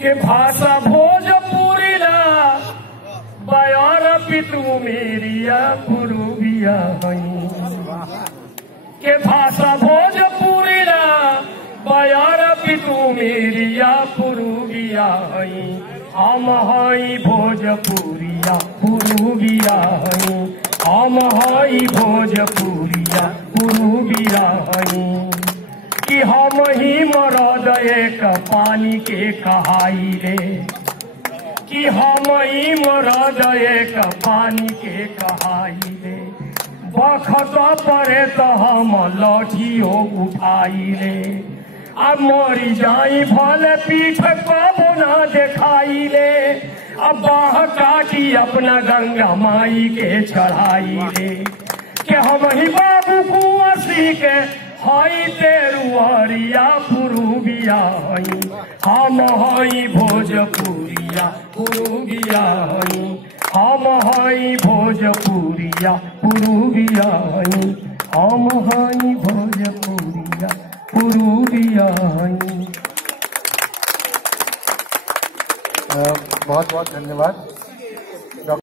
के भाषा भोजपुरी ला बयार पितु मेरिया पुरुबिया हई के भाषा भोजपुरी ला बयार पितु मेरिया पुरुबिया हई हम हई भोजपुरिया पुरुबिया हई हम हई भोजपुरिया पुरुबिया हई कि हम ही मरद एक पानी के कहाई रे कि हम ही मरद एक पानी के कहाई रे बखत पड़े तो हम लठियो उठाई रे अब मरी जाई भले पीठ कबो न देखाई रे अब बाह काटी अपना गंगा माई के चढ़ाई रे कि हम ही बाबू कुंवसी के हई तेरुआरिया पुरुबिया हई हम हई भोजपुरिया पुरुबिया हई हम हई भोजपुरिया पुरुबिया हई हम हई भोजपुरिया पुरुबिया हई। बहुत बहुत धन्यवाद।